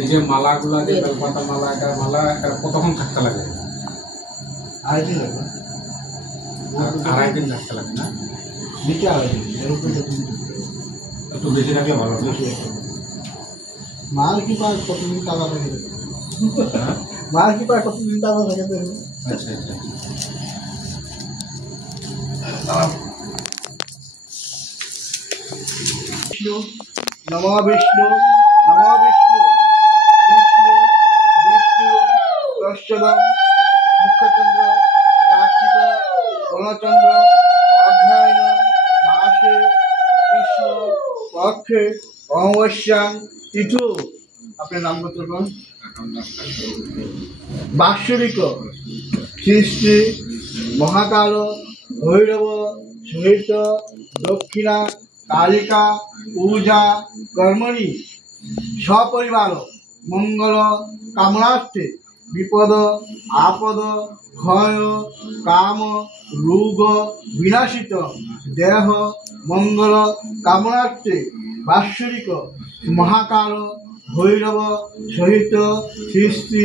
এই যে মালাগুলা যে বেলপাতা মালা, এটা মালা কতক্ষণ থাকতে লাগে? আড়াই দিন লাগবে। আড়াই দিন থাকতে লাগে না? নিচে আড়াই দিন, এর উপরে একটু বেশি রাখলে ভালো। মাল কি পায় কতদিন টাকা থাকে? মাল কি পায় কতদিন টাকা থাকে? আচ্ছা আচ্ছা। নমো বিষ্ণু, নমো বিষ্ণু, বিষ্ণু বিষ্ণু দর্শনম মুখচন্দ্র কার্তিক গণচন্দ্র অগ্রহায়ণ মাসে কৃষ্ণ পক্ষে অমাবস্যাং তিথু। আপনার নাম গোত্র কোন? বাৎসরিক শ্রী শ্রী মহাকাল ভৈরব সহিত দক্ষিণা কালিকা পূজা কর্মণি সপরিবার মঙ্গল কামনার্থে বিপদ আপদ ক্ষয় কাম রোগ বিনাশিত দেহ মঙ্গল কামনার্থে বাৎসরিক মহাকাল ভৈরব সহিত শ্রী শ্রী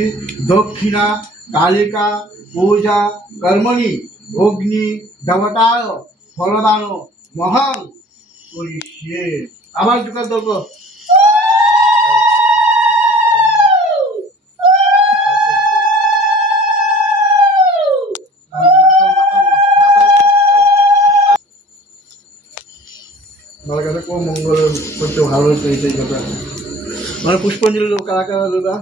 দক্ষিণা কালিকা পূজা কর্মণি অগ্নি দেবতায় ফলদান মহান করিষ্যে। আবার দুটো দোক মঙ্গল করতে ভালো হচ্ছে এই কথা। মানে পুষ্পাঞ্জলি কারা কারা দেবা?